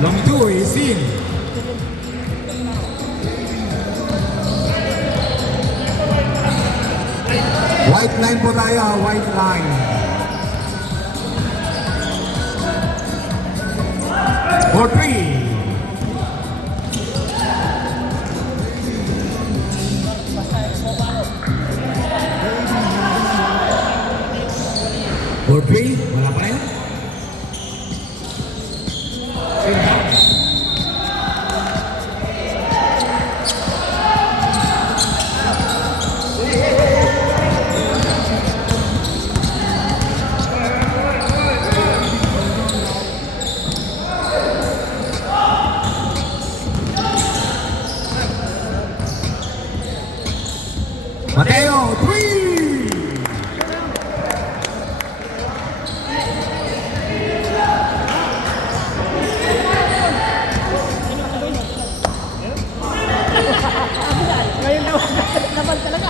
Long 2 is in. White line po tayo, white line. For 3. For 3, wala pa rin. Mateo, 3! Ngayon naman talaga.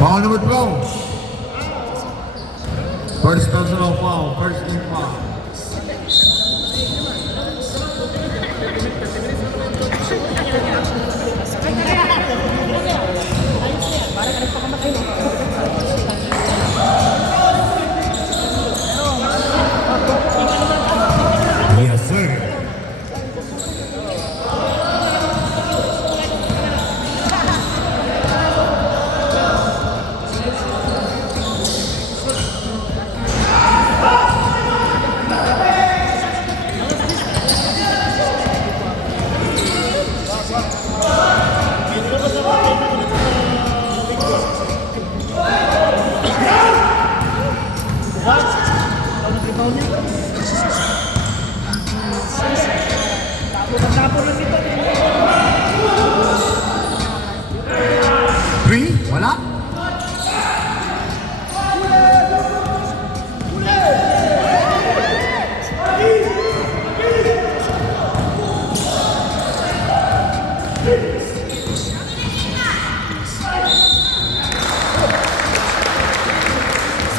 Foul number 12. First personal foul, first team foul. Yes, sir. Three, wala.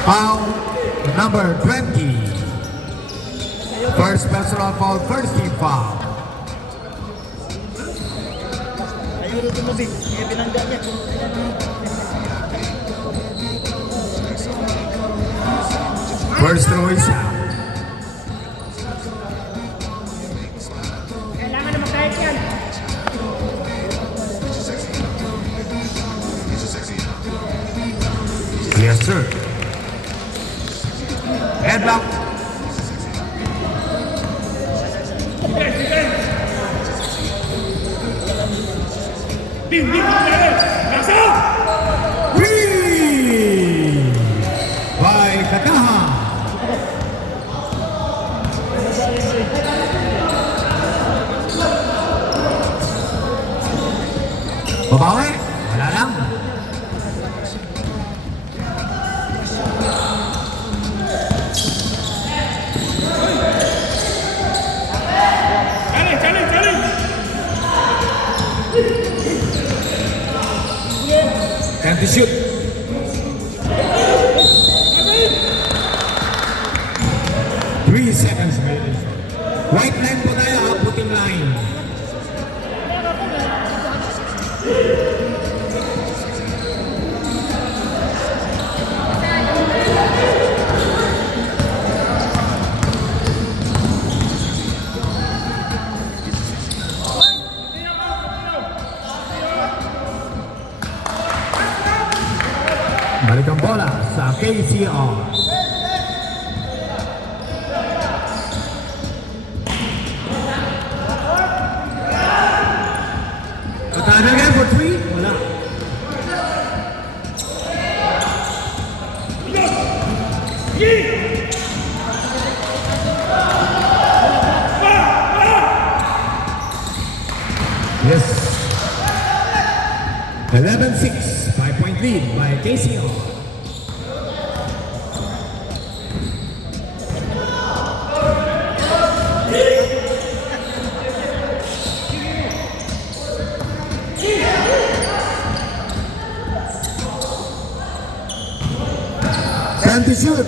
Foul number 20. First personal foul, first team foul. Ayun ito mo, Big. Kaya binangga niya. First throw is out. Kailangan na makahit yan. Yes, sir. Headlock. Three by Kataha. Babawi. Wala lang. Time to shoot. 3 seconds. White line po tayo, puting line. Balik ang bola sa KCR. Katahan again for 3. Wala. Yes. 11-6. 5 point lead by KCO. Time to shoot.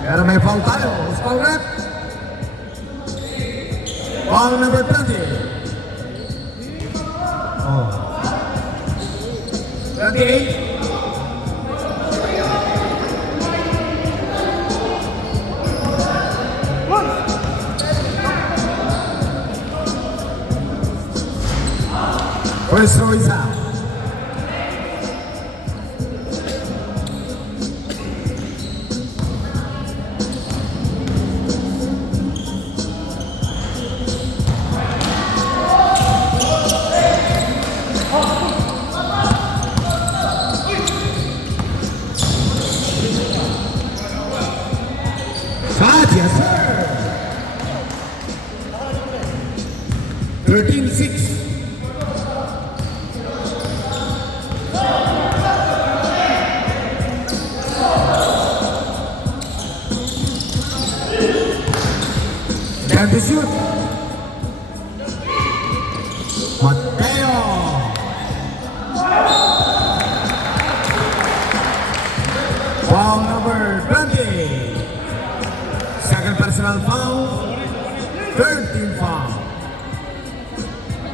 Pero may foul tayo. Who's foul rep? Foul number 20. Oh. 28. First throw is out. Shot, yes sir. 13-6. Time to shoot. Mateo. Foul number 20. Second personal foul. 13 foul.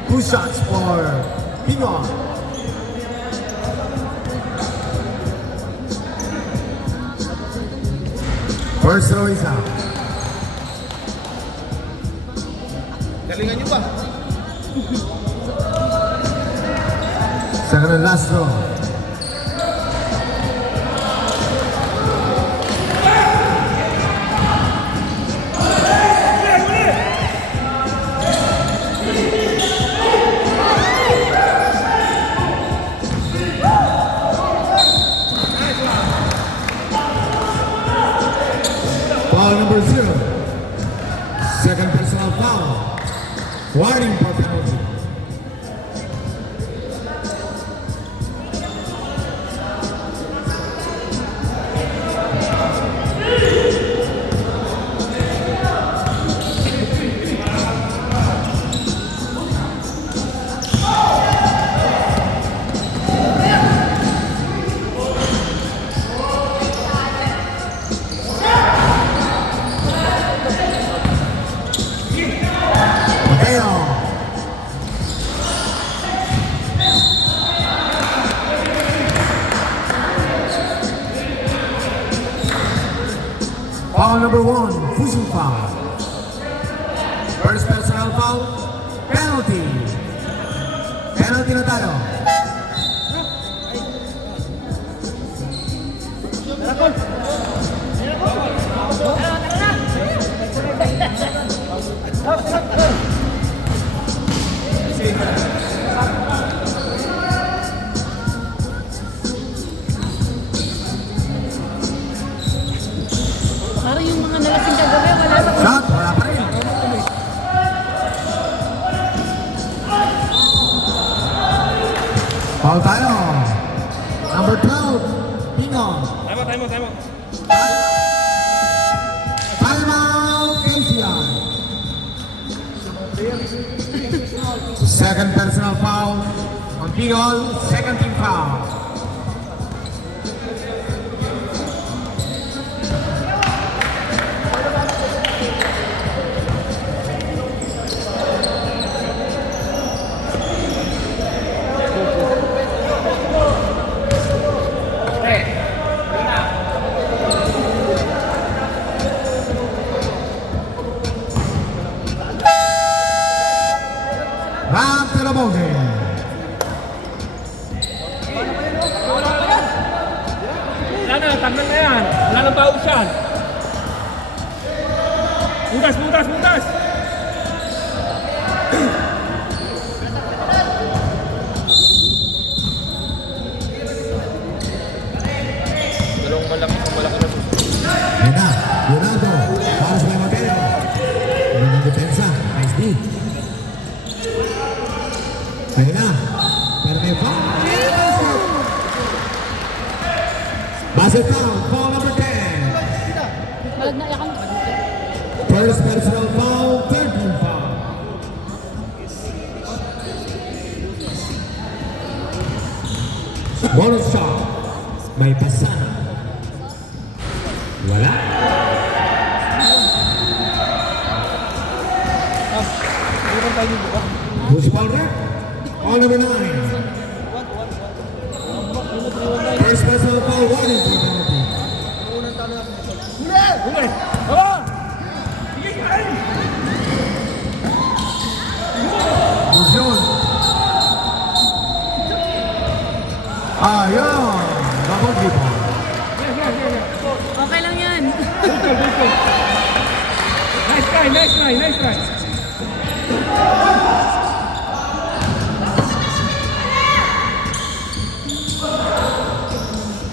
2 shots for Pingon. First throw is out. Galingan nyo ba? Second and last throw. Foul number 0. Second personal foul. Warning for penalty. Mateo. Foul number 1, pushing foul. First personal foul, penalty. Penalty na tayo. Parang yung mga nalasing kagabi, wala sa Shot, wala pa rin. Foul tayo. Number 12, Pingon. Time out. Timeout, KCI. Second personal foul on Pingon, second team foul. Round to the ballgame. Wala na, tanggal na yan. Wala nang bawas yan. Butas! Dalawang malaki na susunod. Yan na, Leonardo, para sa Mateo. Ang depensa, nice D. Ayun na, Pero may foul. Basket foul. Foul number 10. Balag na yakang. First personal foul. Third team foul. Bonus shot. May pasana. Wala. Meron tayo yung buka. Who's foul rep? Foul number 9. First personal foul. Warning for penalty. Huli! Baba! Sige, kain! Yun. Ayun. Double rebound. Okay lang yan. Nice try, nice try, nice try.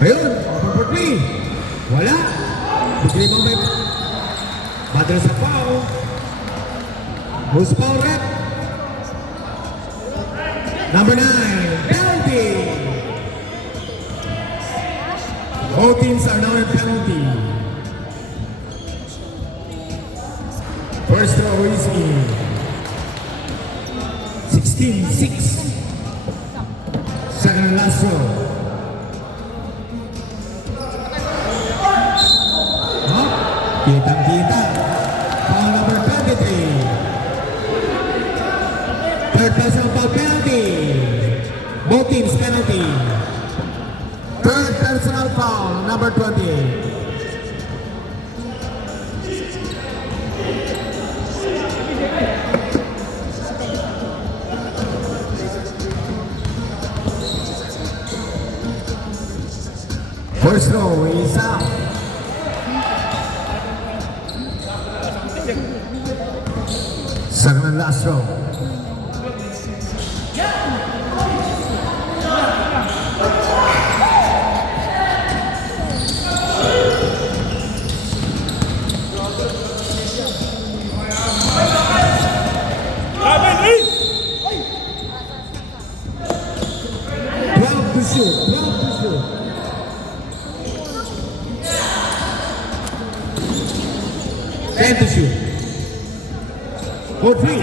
Ayun. Open for three. Wala. Big rebound by Battle sa foul. Who's foul rep? Number 9. Penalty. Both teams are now in penalty. First throw is in. 16-6. Second and last throw. Oh, kitang-kita. Foul number 23. Third personal foul penalty. Both teams penalty. Third personal foul, number 28. First throw is out. Second and last throw. Laban, eh! 12 to shoot. 12 to shoot. Ten to shoot. For three.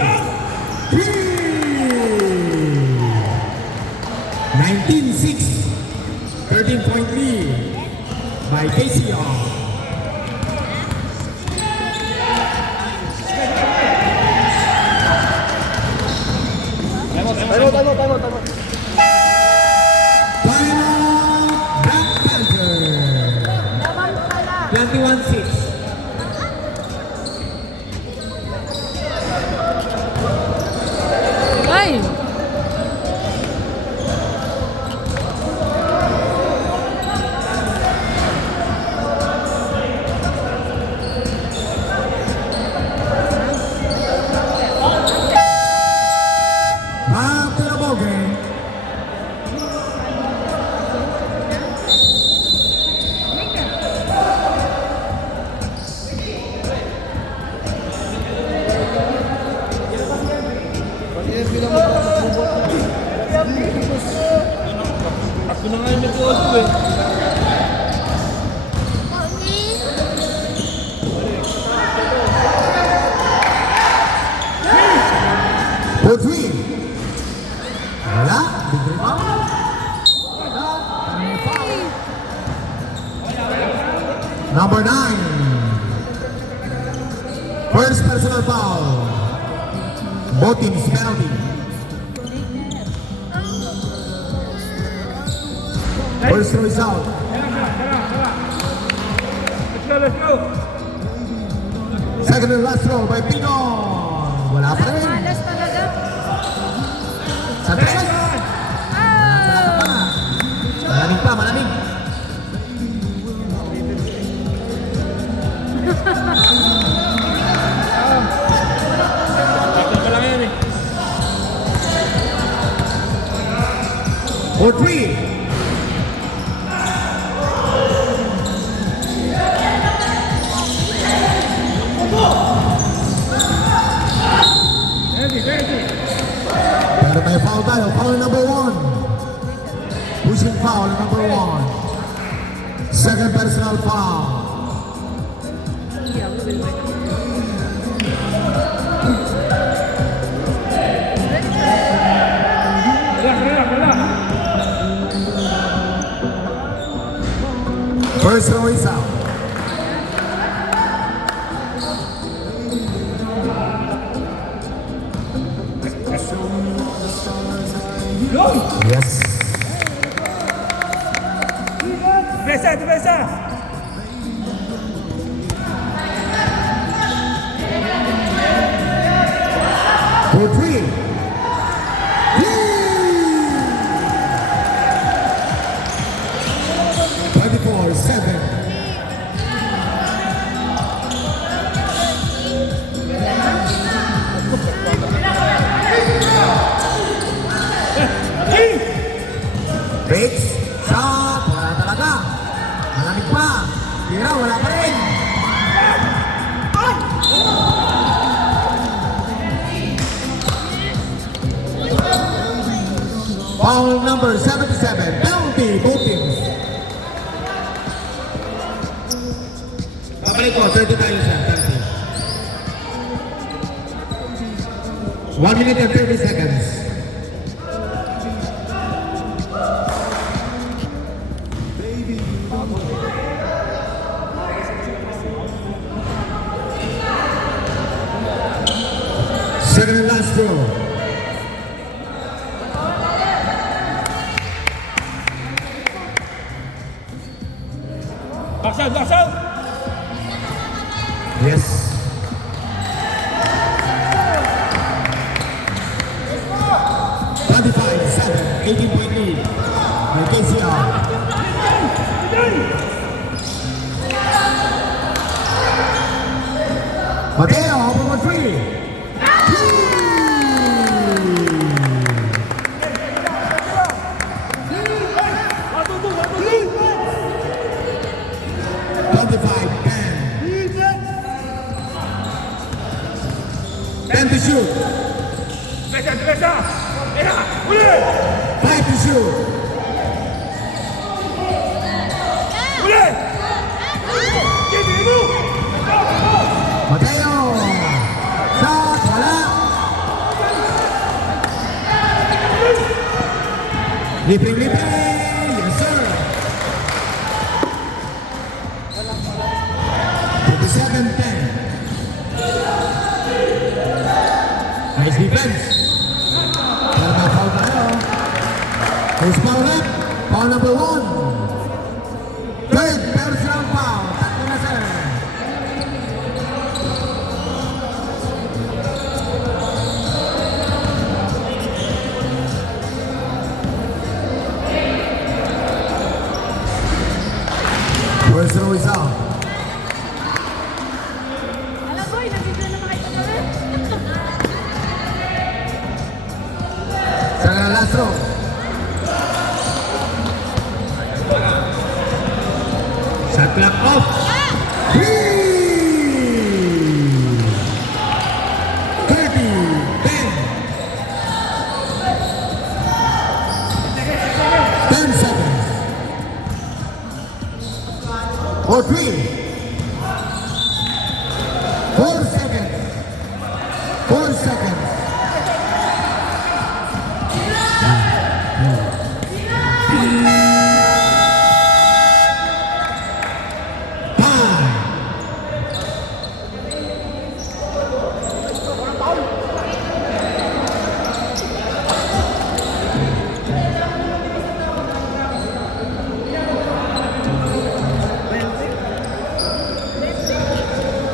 19-6. 13-point lead by KCR. Tayo, tayo. Final Black Panther. 21-6. Ay! Back to the ball game. Ako na nga yung nag-uusap eh. For three. Wala. Big rebound. Number 9. First personal foul. Both teams penalty. First throw is out. Let's go. Second and last throw by Pinon. Wala pa rin. Malas talaga. Sa tres. Oh! Malamig pa, malamig. Bakit pa lang yan eh. For three. Ready. Pero may foul tayo. Foul number 1. Pushing foul, number 1. Second personal foul. Relax. First row is out. Yes. Depresa. For 3. 24-7. Breaks. Shot. Wala talaga. Malamig pa. Tira, wala pa rin. Foul number 77. Penalty, both teams. Babalik ko, 30 tayo siya. 30. 1 minute and 30 seconds. Second and last throw. Box out. Yes. Seven, 18-point lead by KCR. Mateo, open for 3. Ten to shoot. Depresa. Uli. 5 to shoot. Uli. Give Mateo. Shot. Wala. Libre. Yes, sir. 27-10. Nice defense. Para foul tayo. Who's foul up? Foul number 1. Third personal foul. Tatlo na, sir. First row is out. Alam boy, nandito na makita kami. Second and last row. Shot clock off. 3. 10 seconds. Or 3. 4 seconds. 4 seconds.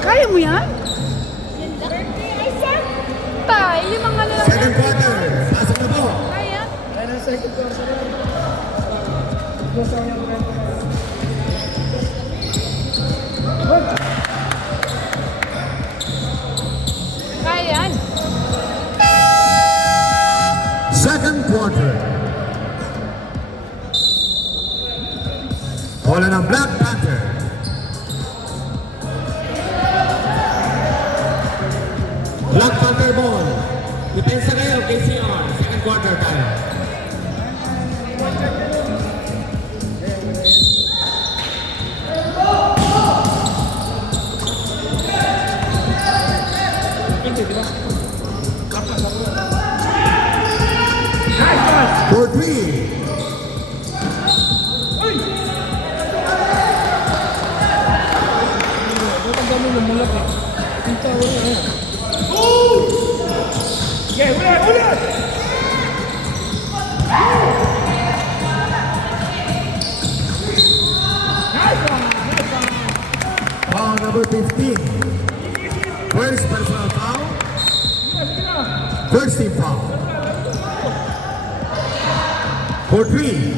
Kaya mo yan? Tay, yung mga lalaki. Second quarter. Pasok na po. Kaya? Kaya yan. Second quarter. Bola ng Black Panther. Black Panther ball. Depensa kayo, KCR. Second quarter tayo. For 3. Ay! Bakit dami ng mulat eh? Kita wala eh. Okay, ulit! Ulit! Foul number 15. First personal foul. First team foul. For 3.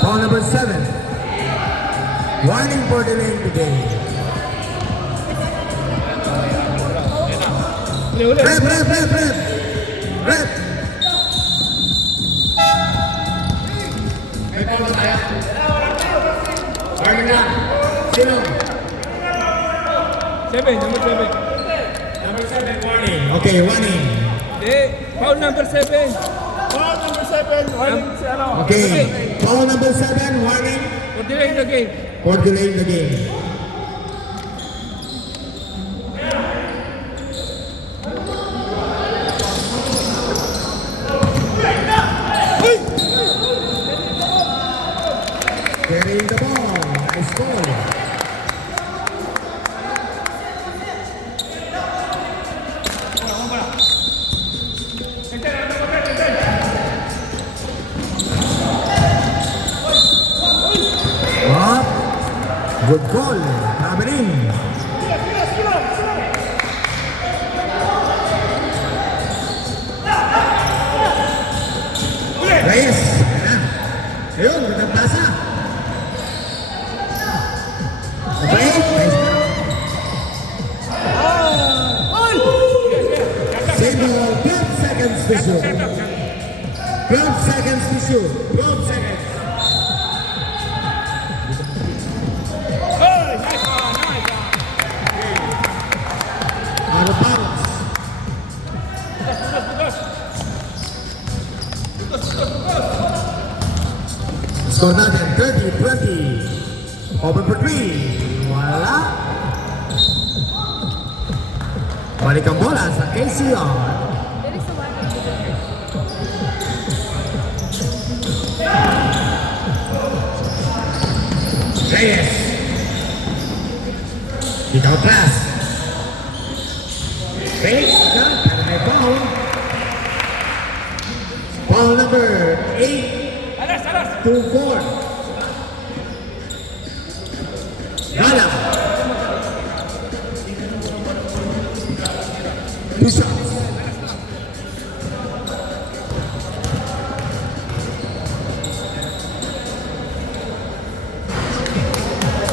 Foul number 7. Warning for delaying the game. Ulit, ulit! Rep. Warning na. Sino? 7, number 7. Number 7, warning. Okay, warning. Foul number 7. Foul number 7. Warning si ano. Okay, foul number 7, warning For delaying the game. for delaying the game. Carrying the ball. Nice ball. Up. Good goal. Traveling. Reyes. Ayun, magandang pasa. Okay, nice ball. Single, 12 seconds to shoot. 12 seconds to shoot. 12 seconds. Oh, nice one, nice one. Out of bounds. Score natin 30-20. Open for 3. Wala. Balik ang bola sa KCR. There is a one. Reyes. Ikaw pass. Reyes, gun, and may foul. Foul number 8 Alas, alas. to 4. Gala. 2 shots.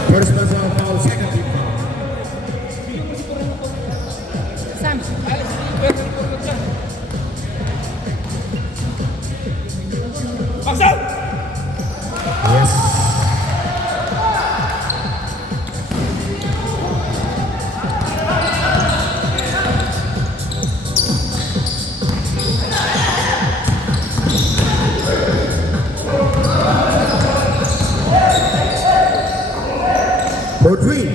First personal foul, second team foul. Sam. Baksaw! Yes. For 3.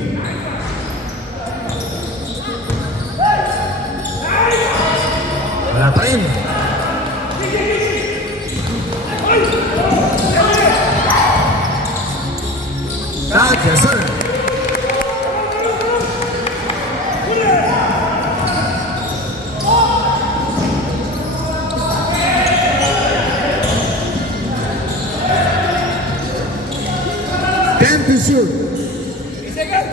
Wala pa rin. Yes, sir. Ten to shoot. 3 seconds.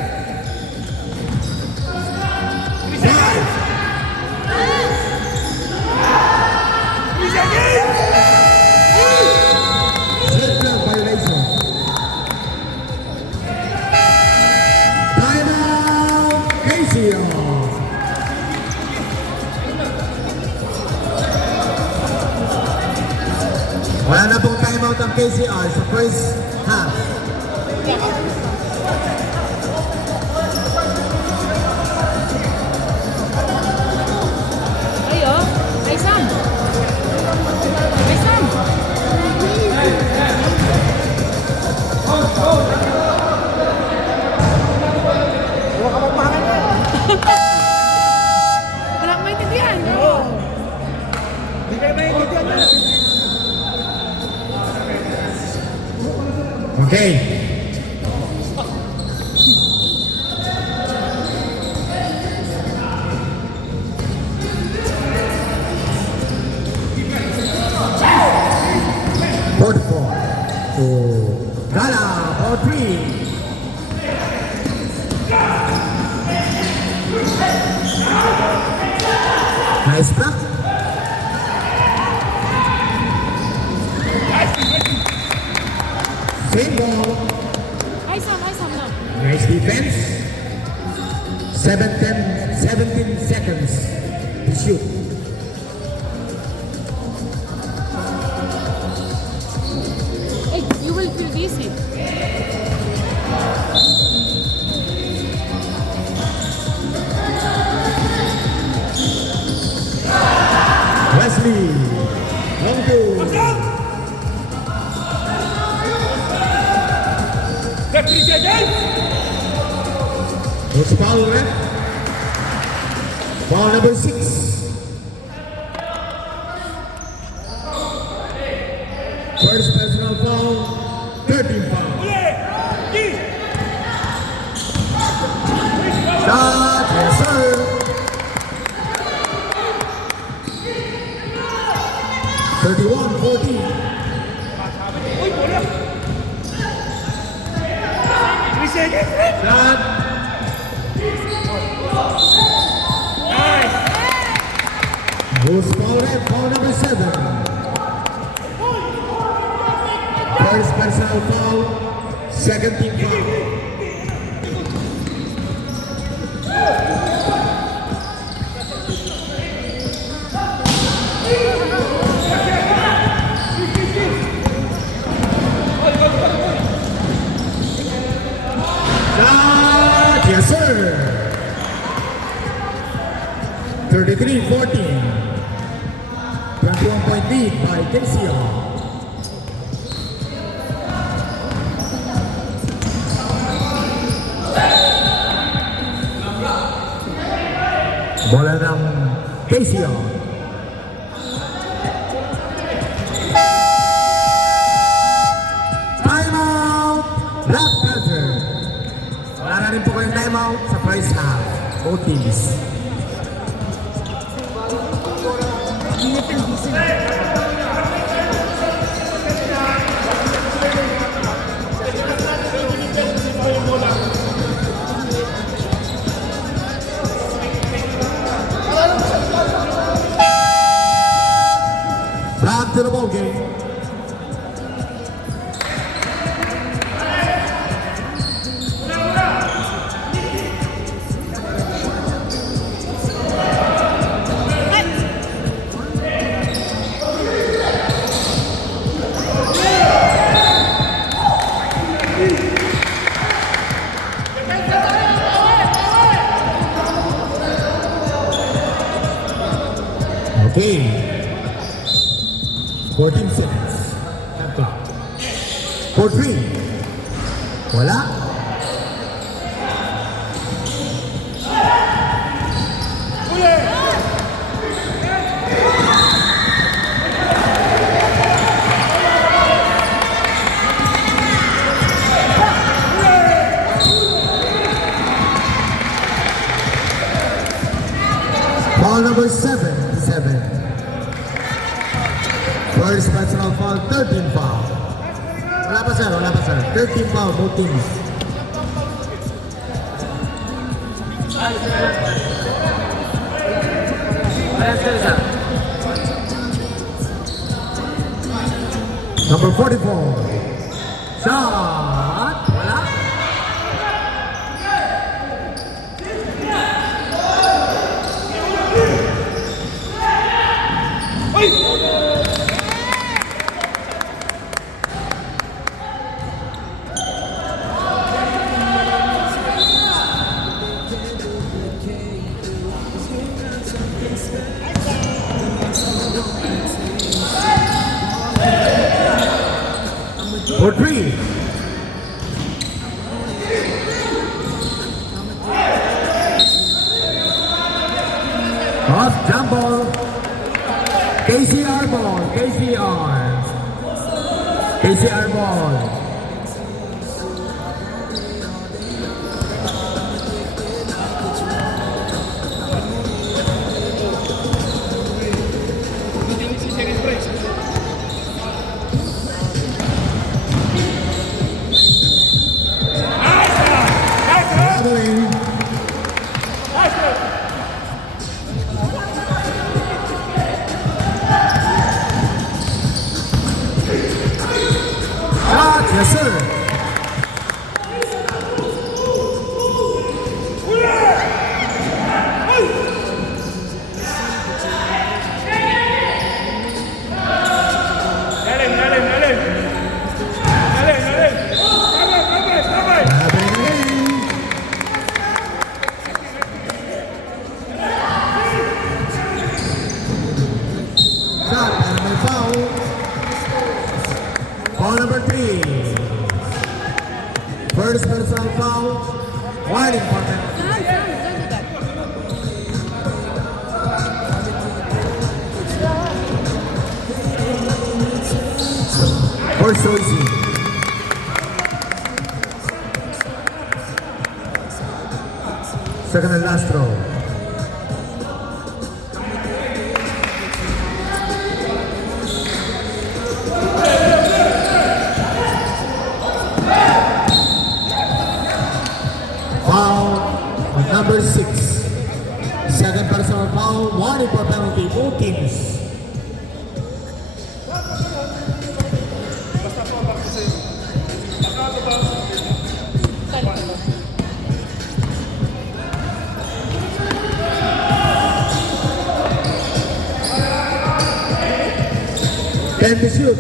3 seconds. 3 seconds. Circle violation. Timeout, KCO. Wala na pong timeout ang KCR sa first half. Ay, oh. Ay, Sam. Ay, Sam. Foul 3. Nice block. Same ball. High Sam na. Nice defense. 17 seconds to shoot. Hey, you will feel dizzy. Wesley. Long two. The 3 seconds. What's the foul, man? Foul number 6. First personal foul, 13 foul. Shot, yes sir. 31-14. 3 seconds. Shot. Nice. Who's foul, red? Foul number 7. First personal foul, second team foul. Shot, yes sir. 33-14. 21-point lead by KCR. Bola ng KCR. Timeout! Black Panther. Wala na rin po kayong timeout sa first half. Both teams. You will feel dizzy. Back to the ball game. Okay. 14 seconds. Time clock. For 3. Wala. Foul number 7. First personal foul, 13 foul. Wala pa sir. 13 foul, both teams. Number 44. Shot. Wala. For 3. Off jump ball. KCR ball. KCR ball. First personal foul. Warning for penalty. Sam, don't do that. For Soisi. Second and last throw. Foul on number 6. Second personal foul. Warning for penalty. Both teams. Ten to shoot.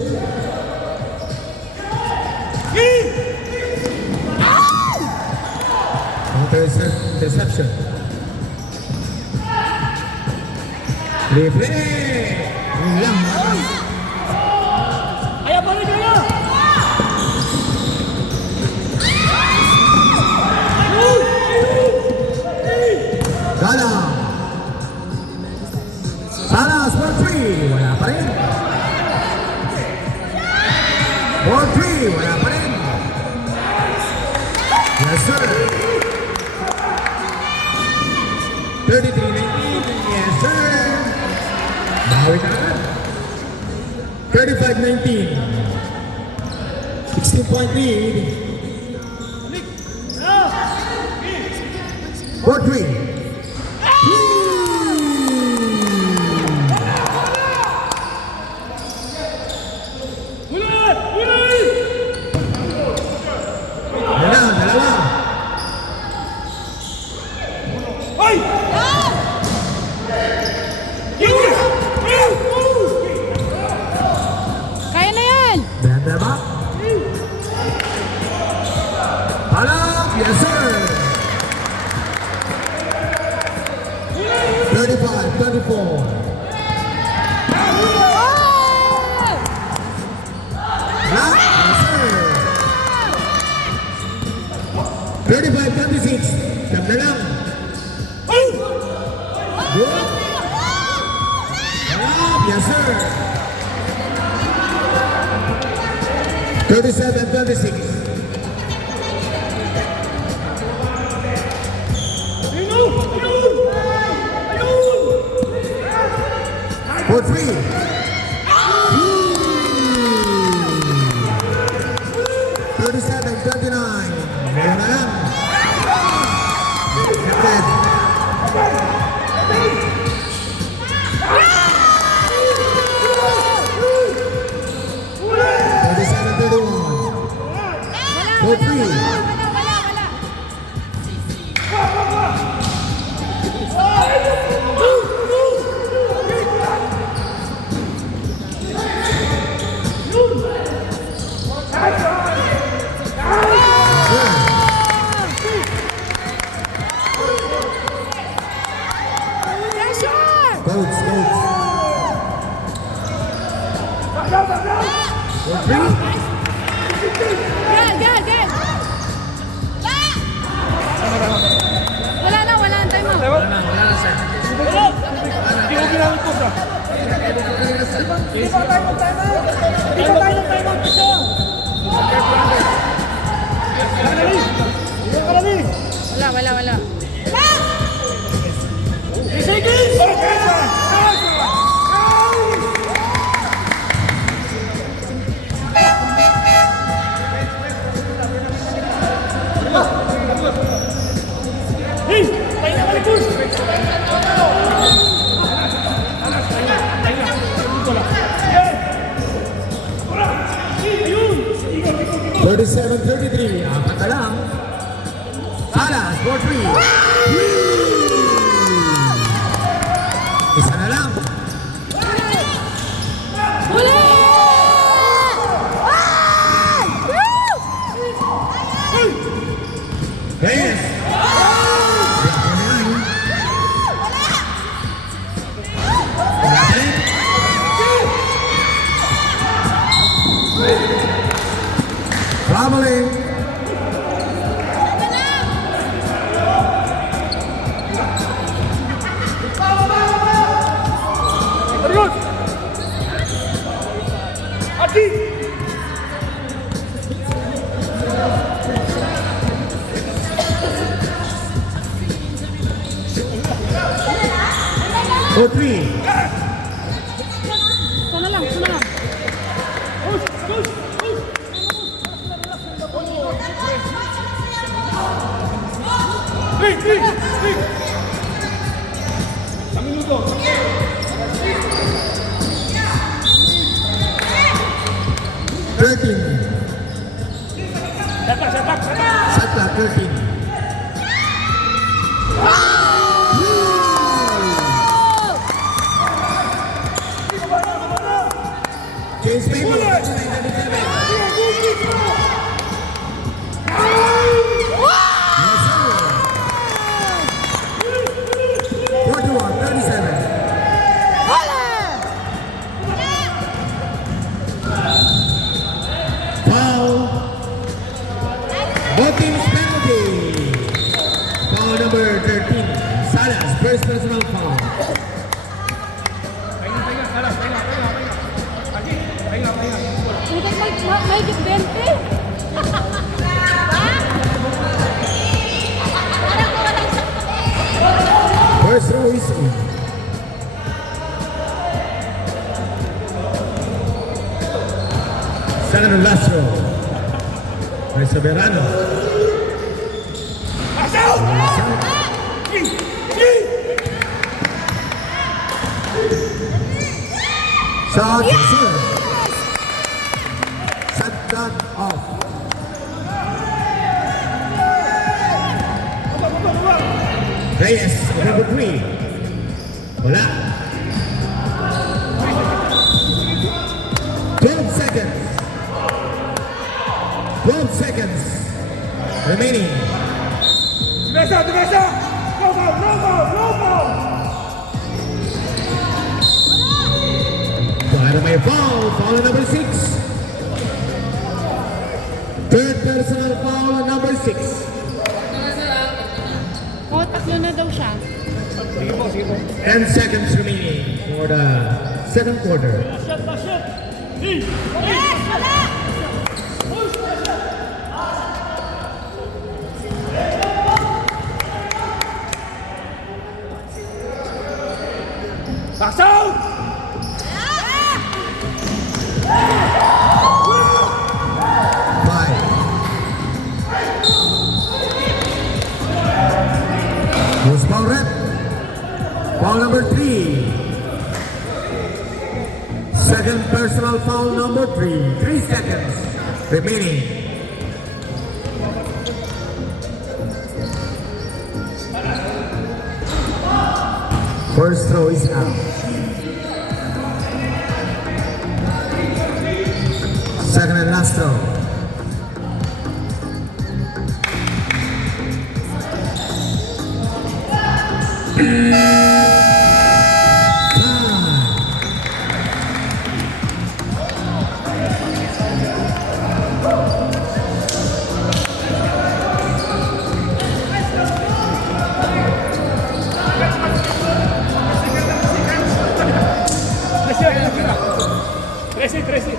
Interception. Replay. Yun lang. Ayaw pa rin kayo! Gala. Salas for 3. Wala pa rin. For 3. Wala pa rin. Yes, sir. 33-19. Yes, sir. Bawi ka na. 35-19. 16-point lead. For 3. Dalawa. Ay! Kaya na yan! Benda ba? Palak! Yes, sir! 35-34. Palak! Yes, sir! 35-26. Tap na lang. Good. Palak! Yes, sir! 37-26. For 3. 37-39. Meron na lang. Connected. For 3. Wala. Pressure! Coach. For 3. Get! Wala na ang time mo. Hindi ko ginamit ko sa. Hindi pa tayo mag-timeout. Wala. Sige! Hey! Tayo na balik, Cruz! 37-33. Apat na lang. Salas for 3. Isa na lang. Huli! Reyes. Family. For 3. Sana lang, sana lang. Sa minuto. 13. Setak. Shot clock 13. James Payne. 41-37. Foul. Both teams penalty. Foul number 13. Salas, first personal foul. Pahinga. Salah. Pahinga. Lagi. Pahinga. May 20. First row is in. Second and last row. Perseverano. Shot serve. Shot done off. Reyes, number 3. Wala. 12 seconds. 12 seconds remaining. Tumesa. No foul. Para may foul. Foul number 6. Third personal foul number 6. Oh, tatlo na daw siya. 10 seconds remaining for the second quarter. Pass out! Five. Goes foul rep. Foul number 3. Second personal foul number 3. 3 seconds remaining. First throw is out. Second and last throw. Trece.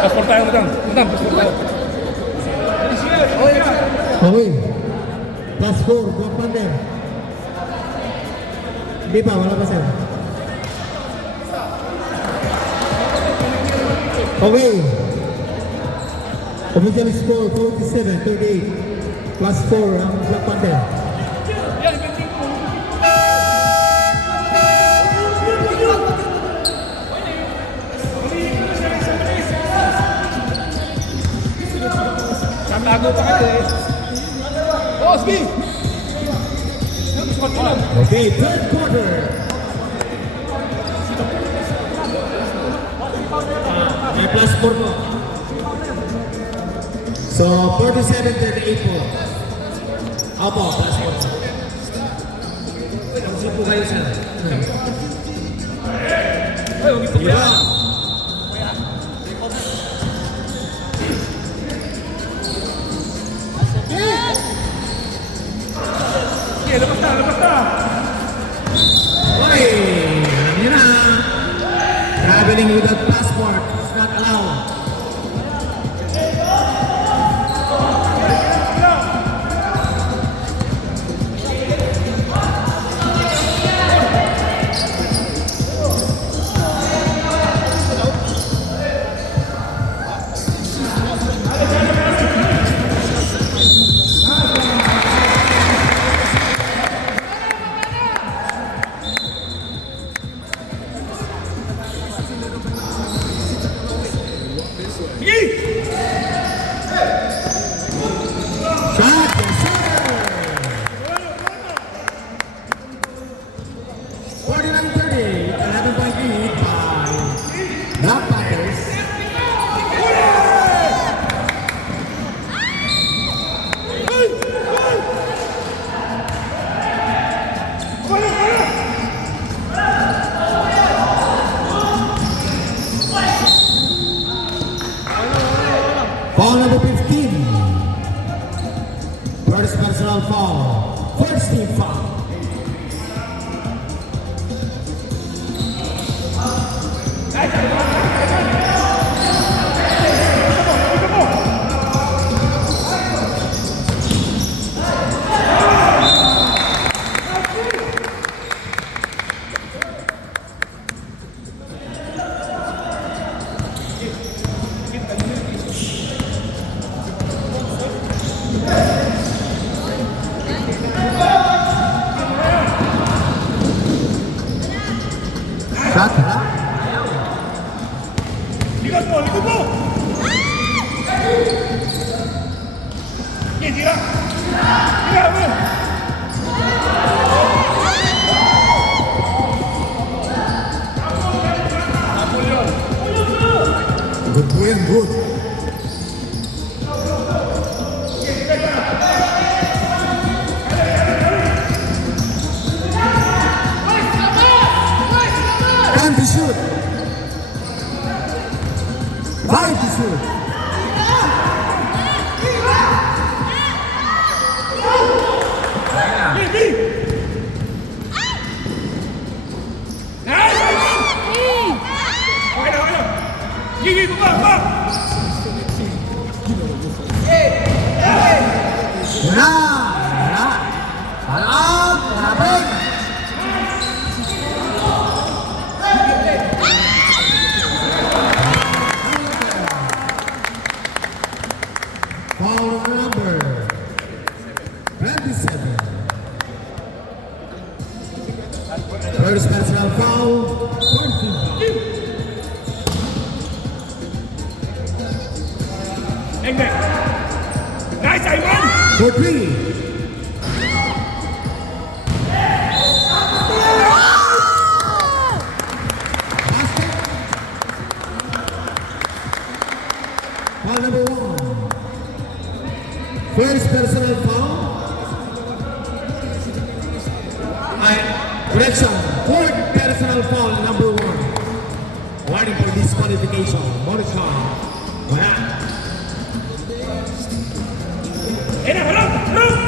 Paspor tayo, madam. Paspor tayo. Okay. Plus 4, buwang pander. Hindi pa, wala pa sir. Okay. Official score 47-38. Plus 4 ang Black Panther. Tatago pa kayo eh. Oh, sige! Okay, third quarter. May plus 4 po. So, 47-38 po. Opo, plus 4. Pag-sip po kayo, sir. Ay, huwag ito Sige ba? Okay, labas na, labas na! Okay, alam niyo na. Traveling without passport is not allowed. Sige! Shot, yes, sir. 49-30, 11-point lead by Black Panthers. Foul number 15. First personal foul. First team foul. Shot, ha? Likod mo, likod mo! Sige, tira! Tira mo! Good po yan, good. Time to shoot. Time to shoot. Sige! Nice! Okay na, okay na! Sige, baba! Wala! Wala! Alam! Labing! Foul number 27. First personal foul. First team foul. Engnek! Nice, Ayman! For three. Basket. Foul number 1. First personal foul. Correction. Fourth personal foul number 1. Warning for disqualification. Monitor. Wala. Ena, harap! Harap!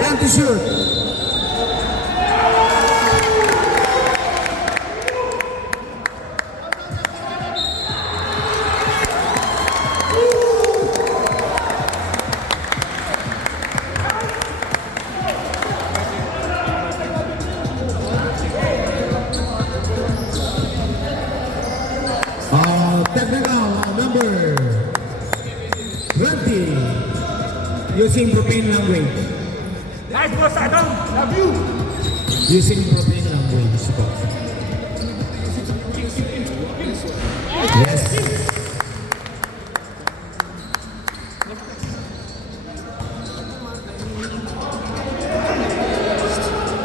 Time to shoot. using profane language. Nice boss, Adam. Love you. Using profane language po. Yes.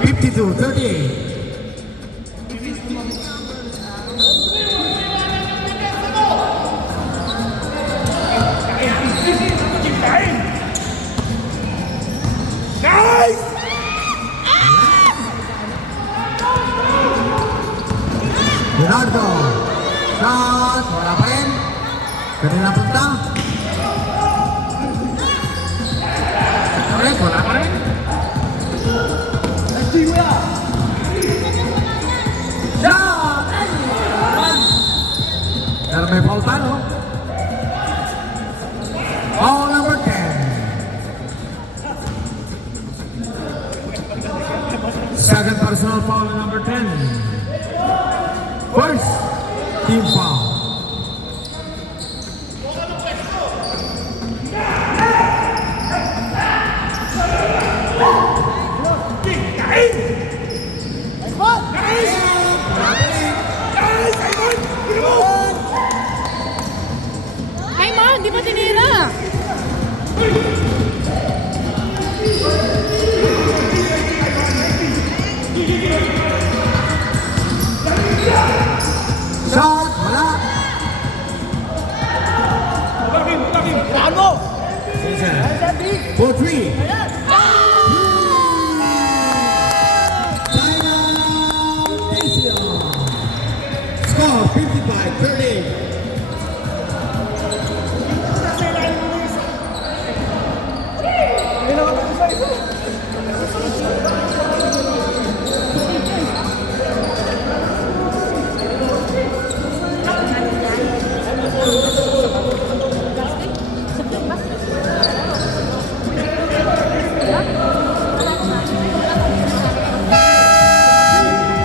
(52, 38). Nice! Leonardo. Shot. Wala pa rin. Kanina punta. Wala pa rin. Shot! Pero may foul pa, no? Foul number 10. Second personal foul number 10. First team foul. Ay, man, di ba tinira? Shot! Wala! Bravo! For 3. Score 55-38.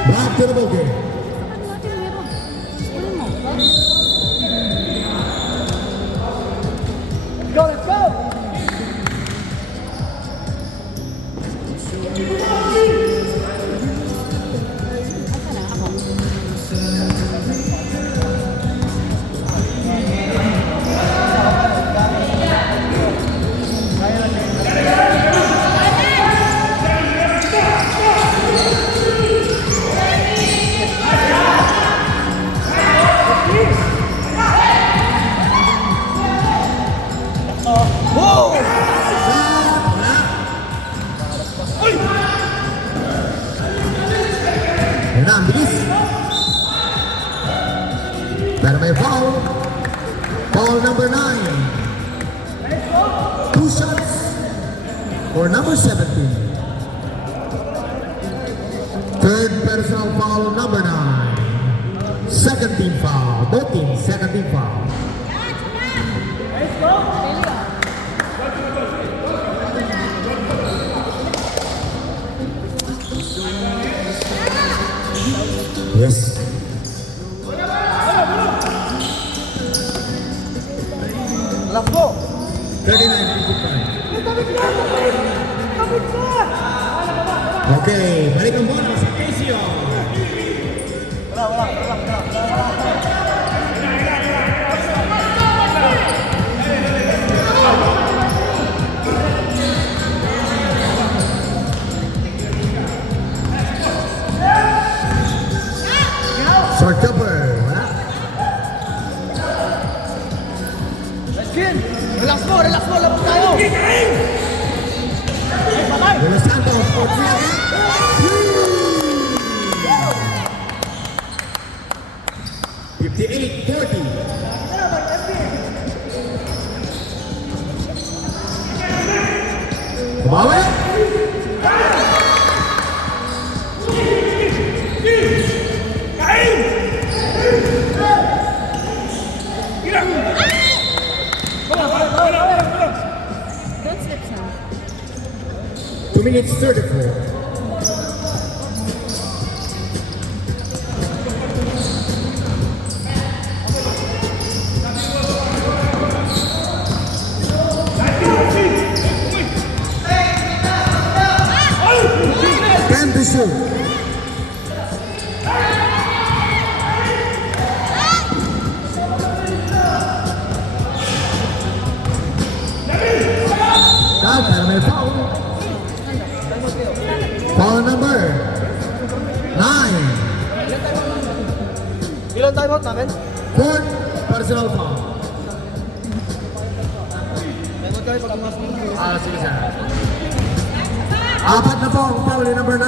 Back to the ball game. Let's go! Yan na, ang bilis. Pero may foul. Foul number 9. 2 shots for number 17. Third personal foul number 9. Second team foul. Both teams, second team foul. Yes. Let's go! 39-55. Okay, balik ang bola sa Casio. Short jumper. Wala. Relax mo, labot tayo! De Los Santos for 3 again. (58-40). Kumawi. Don't slip, son. 2 minutes 34. Bisu. Pero may foul. Foul number 9. Ilan timeout namin? Fourth personal foul. Timeout kami pag mas mo. Sige sir. Apat na po ang foul ni number 9.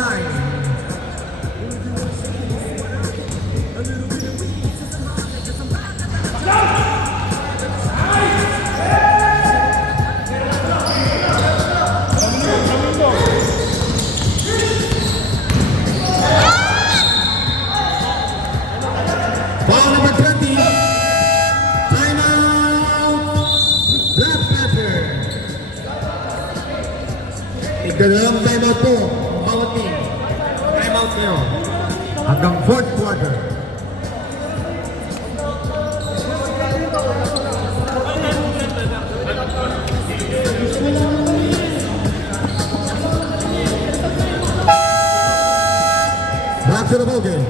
Foul number 20. Timeout. Black Panther. Tigdalawang timeout po. Bawat team. Timeout nyo. Hanggang fourth quarter. Back to the ball game.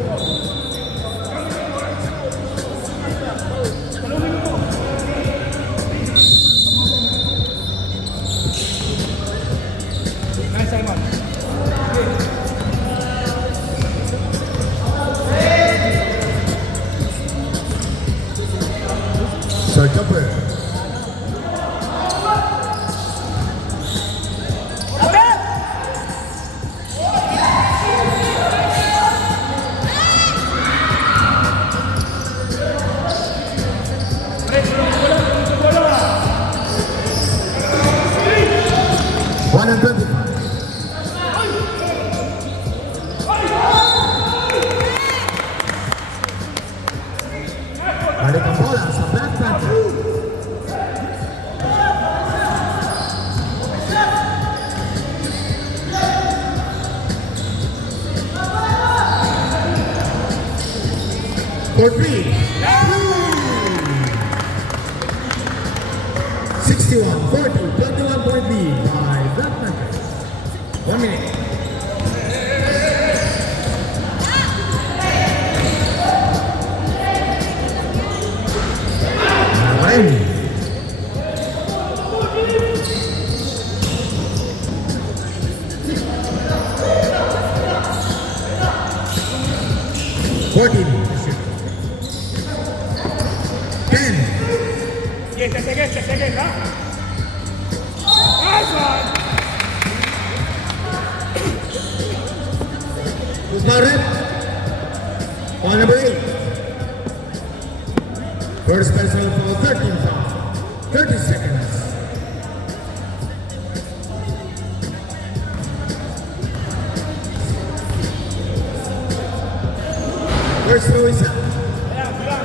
Nice timeout. Start jumper. One and 25. Balik ang bola sa Black Panther. For three. 61-40, 21-point lead by Black Panther. 1 minute. Alright. Fourteen. 10. Sige, ha? Nice one! Who's not red? Foul number 8. First personal foul, 13 foul. 30 seconds. First throw is out. Bilang.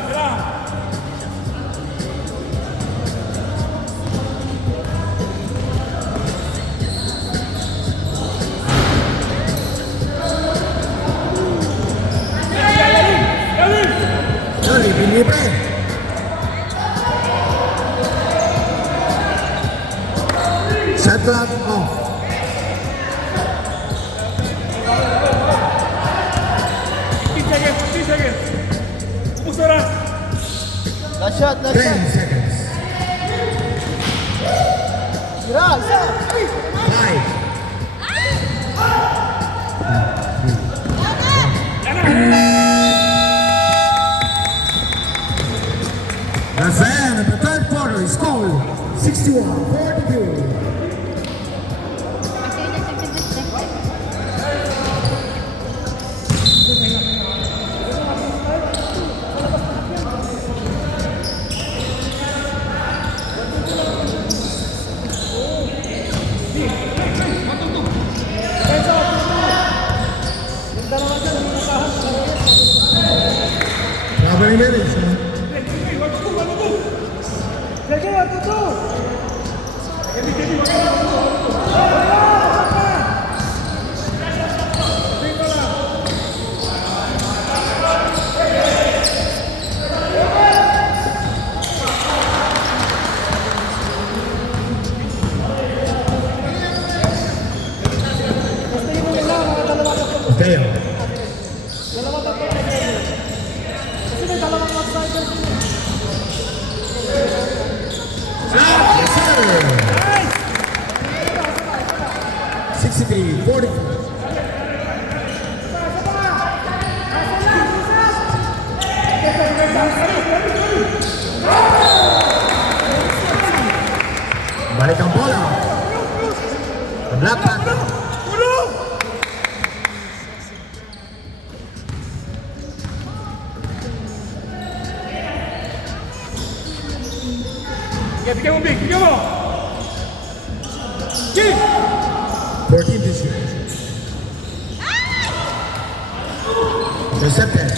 Sorry, Felipe. Shot clock off. 15 seconds. Ubus na. Last shot. 10 seconds. Sira. 5. That's the end of the third quarter. It's called 61-42. How many minutes? Mateo. Kasi may dalawang outsiders yun eh. Yes, sir. Nice! 63-40. Balik ang bola. The Black Panther. Ulo! Sige, bigyan mo, Big. Bigyan mo! Big! 14 to shoot. Intercepted.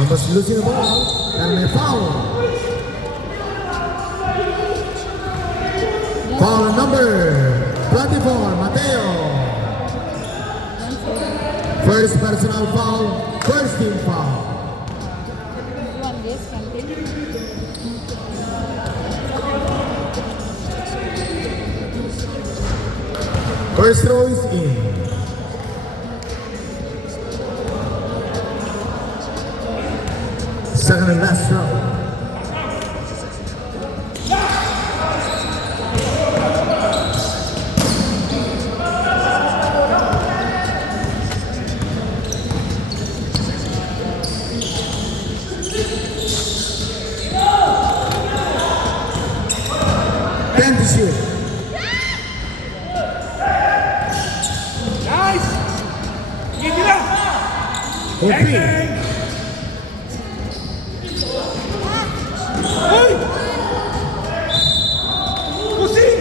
Almost losing the ball. And may foul. Foul number 24, Mateo. First personal foul, first team foul. You want this, something? First throw is in. Second and last throw. Ten to shoot. Nice! Sige, tira! Open. Uy! Pusing!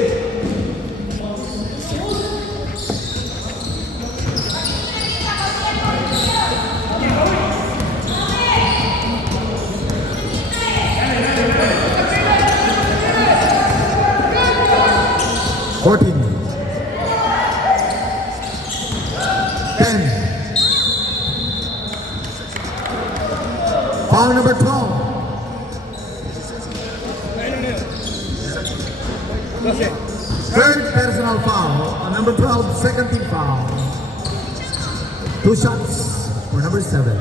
Fourteen. 10. Foul number 12. Kasi, Third personal foul on number 12, second team foul. 2 shots for number 7.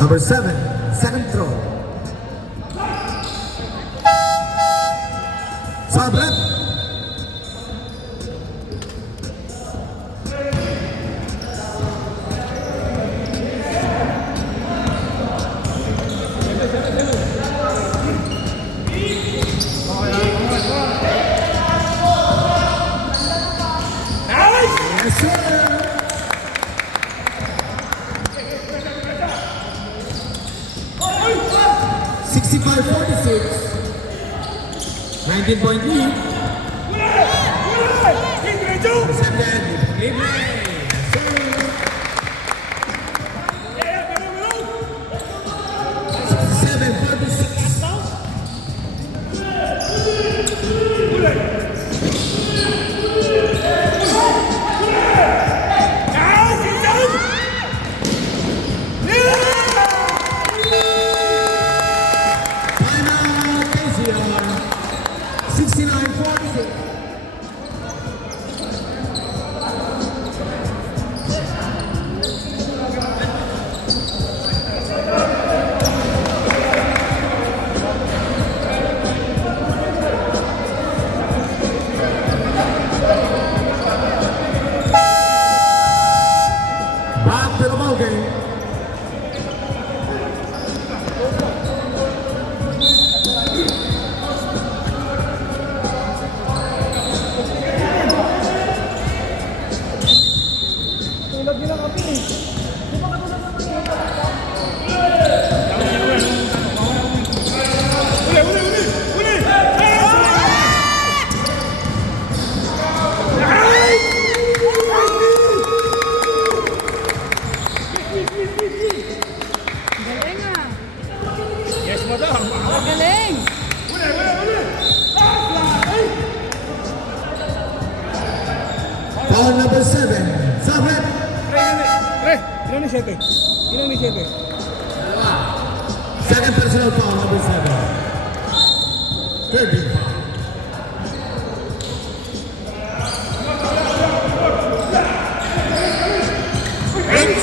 Number 7, second throw. Sabret. nice! Yes, sir. Sixty-five, 46. 19-point lead. Big, diretso! Presented with Cleveland. Yes, sir. Yeah, ganun, ganun! 67-36. Nice! Inside! Yeah! Timeout, KCR. 69-46. Back to the ball game. Tulad nila kami eh. Di ba katulad naman yun? Uli, uli, uli! Uli! Nice! Galing ah. Yes, madam! Galing. Uli, uli, uli! Foul number 7. Sabret. Pre, ilan ni 7? Ilan ni 7? Second personal foul, number 7. Third big foul. Eight.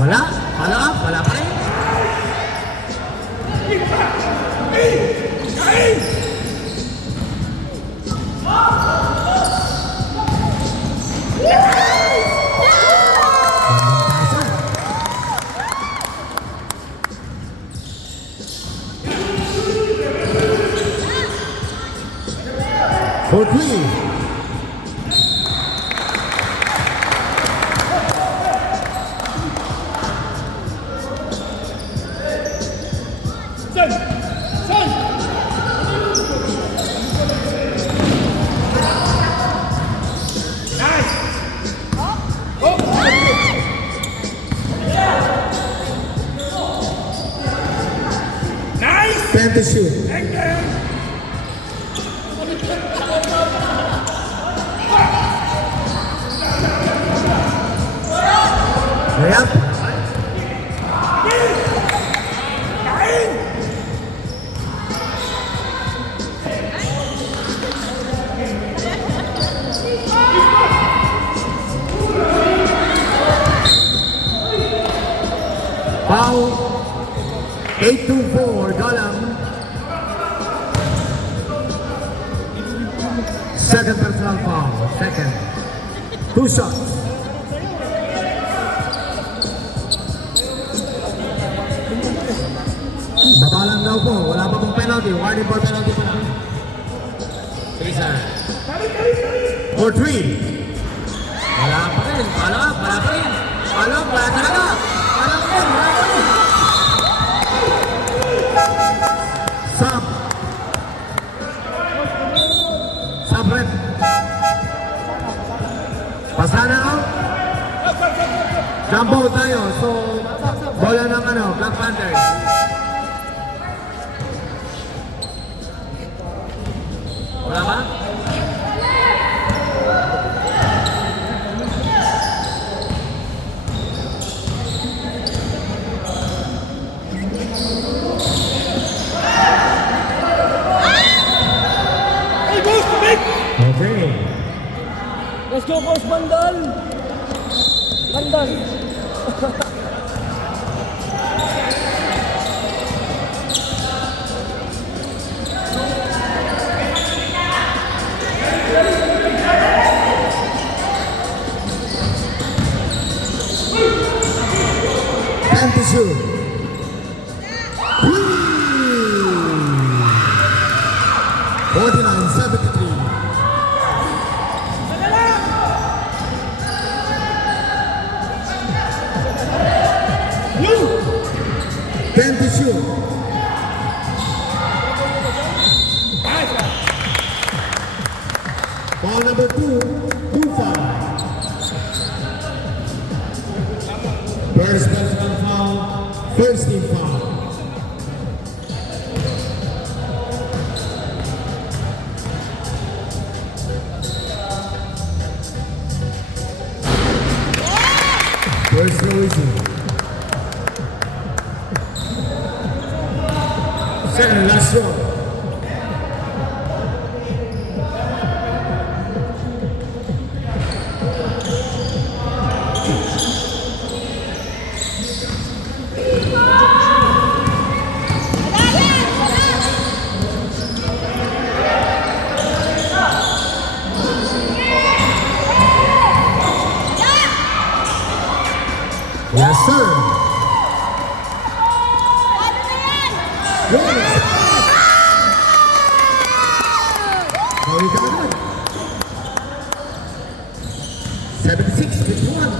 Wala? Wala pa rin. For 3. Time to shoot. Layup. Foul. 8-4, Galang. Second personal foul. Second. 2 shots. Baba lang daw po. Wala pa pong penalty. Warning for penalty pa lang. 3 for 3. Wala pa rin. Wala pa rin. Wala talaga. Wala pa rin. Sub. Rep. Pasana out. Jump ball tayo. So, bola ng Black Panthers. Wala ba? Okay. Let's go, Coach Bandal! Bandal! Time to shoot. 49-73. Time to shoot. Ball number 2, 2-5. First personal foul, first team foul. First Louisiana. Second last row. Yes, sir. Sorry, come on. 76-51.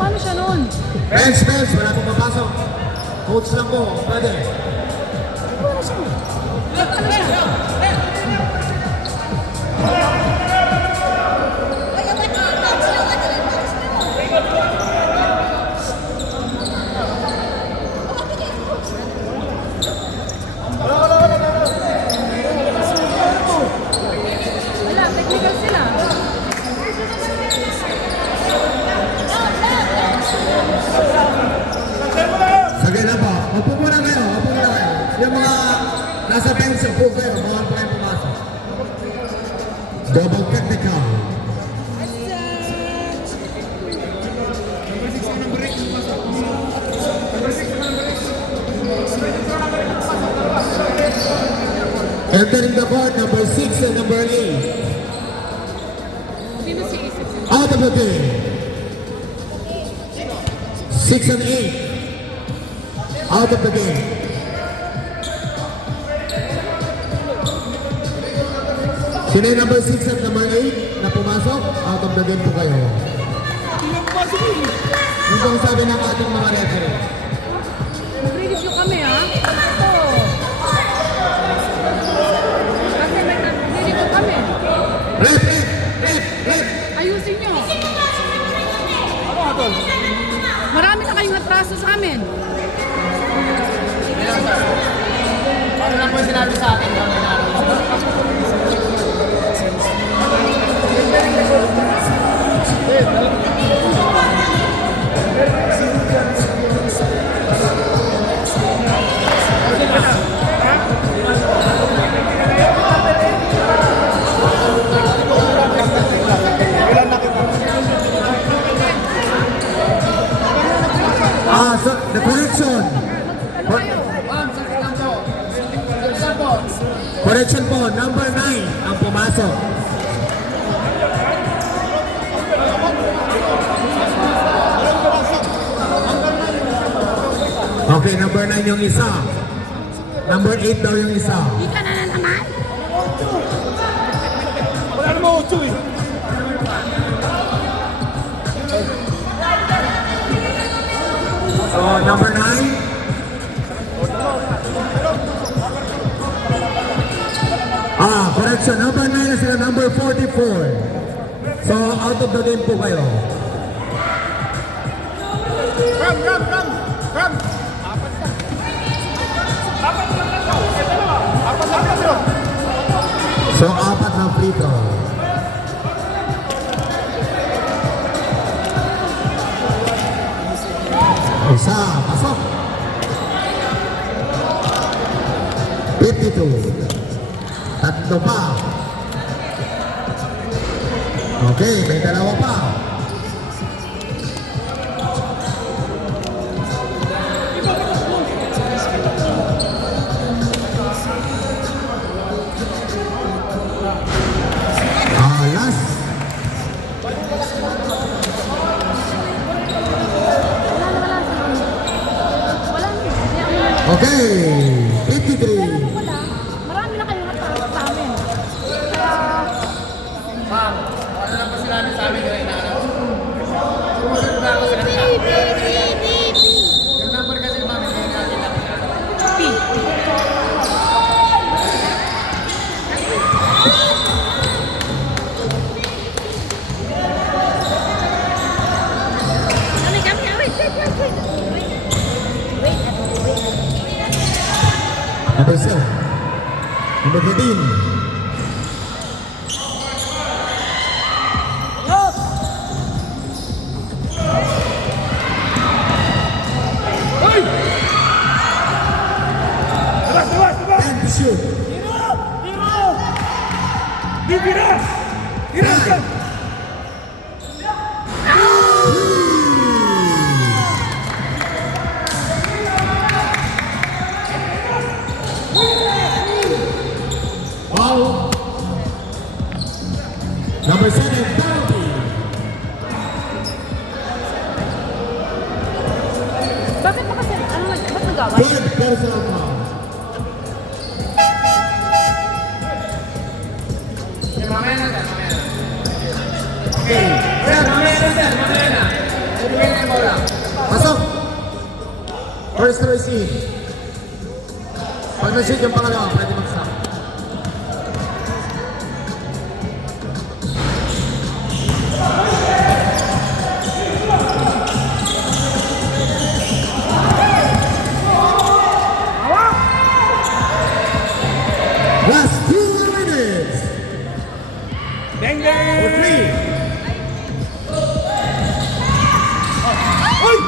Paano siya nun? Bench, wala pong papasok. Coach lang po, pwede. Paano siya? Paano siya? nasa bench ang full zero. Bawal pa kayo pumasok. Double technical. Entering the court, number 6 and number 8. Sino si Isip? Out of the game. 6 and 8. Out of the game. Sino yung number 6 at number 8 na pumasok? Out of the game po kayo. Yung pong sabi ng ating mga referee. Mag-review kami, ha? Oo. Kasi may nag-review kami. Rep, rep, rep, rep. Ayusin nyo. Marami na kayong atraso sa amin. Ano lang po sinabi sa akin kami na So the correction. Ano kayo? Ma'am, sakit lang po. Sakit lang po. Correction po, number 9 ang pumasok. Okay, number 9 yung isa. Number 8 daw yung isa. Di ka na naman? Wala namang 8 eh. So, number 9. Correction. Number 9 na sila, number 44. So, out of the game po kayo. Ram! So, apat na free throw. Isa, pasok. 52. Tatlo pa. Okay, may dalawa pa. Last. Okay, 53. Marami na kayong atraso sa amin. Ma'am, ano lang po sinabi sa amin yung inaano? Sumunod na ako sa kanila. Yung number kasi ma'am, hindi natin nakita. Number 7. Number 15. Hoy! Labas! And shoot. Bibira! Tira ka! Wow. Number 7, penalty. Bakit ba kasi, ba't nag-away? Third personal foul. Mamaya na sir, mamaya na. Okay. Sir, mamaya na sir, mamaya na. Ibigay na mo lang. Pasok. First receive. Pag na-shoot yung pangalawa, pwede mag-stop. Last 2 minutes. Deng! For 3. Hoy!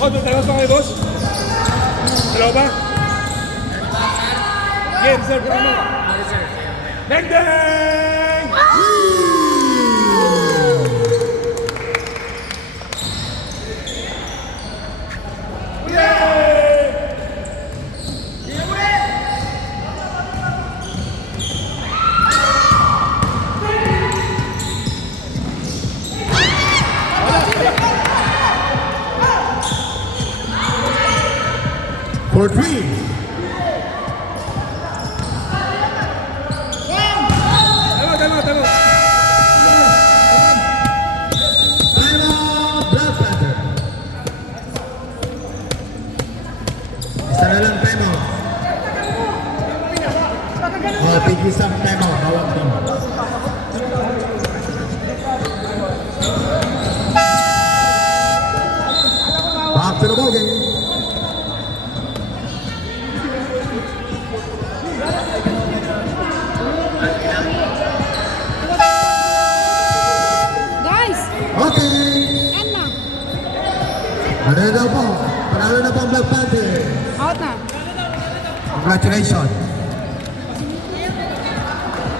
Oh, dalawa pa kayo, boss? Dalawa ba? Okay, reserve ka mo. Deng deng! For 3. Tama. Time out, Black Panther. Isa na lang time out. Oh, tig-isang time out. Bawat team. Back to the ball game. Guys, Okay. end na. Ano na daw po? Panalo na po ang Black Panther. Out na. Congratulations.